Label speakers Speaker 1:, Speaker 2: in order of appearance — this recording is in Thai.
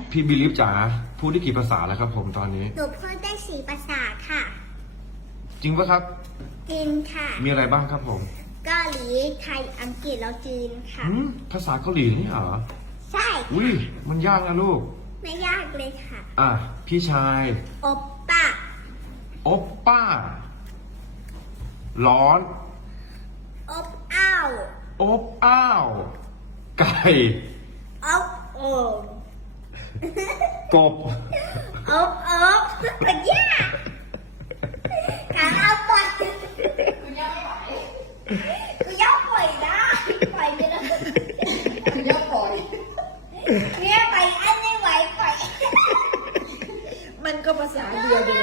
Speaker 1: พี่บิลิฟจ๋าพูดได้กี่ภาษาแล้วครับผมตอนนี้
Speaker 2: หนูพูดได้4 ภาษาค่ะ
Speaker 1: จริงปะครับ
Speaker 2: จีนค่ะ
Speaker 1: มีอะไรบ้างครับผม
Speaker 2: เกาหลีไทยอังกฤษแล้วจีนค่ะ
Speaker 1: ภาษาเกาหลีนี่เหรอ
Speaker 2: ใช่
Speaker 1: อุ้ยมันยากนะลูก
Speaker 2: ไม่ยากเลยค่ะ
Speaker 1: อ่ะพี่ชาย
Speaker 2: โอปป้า
Speaker 1: โอปป้า ร้อน
Speaker 2: อบอ้าว
Speaker 1: โอบอ้าว ไก่
Speaker 2: อบโอ่ง
Speaker 1: กบ
Speaker 2: อบมันยากการเอาไปกูย่อปล่อยนะปล่อยไปเลยย่อปล่อยเนี่ยไปอันไม่ไหวปล่อย
Speaker 3: มันก็ภาษาเดียวเดียว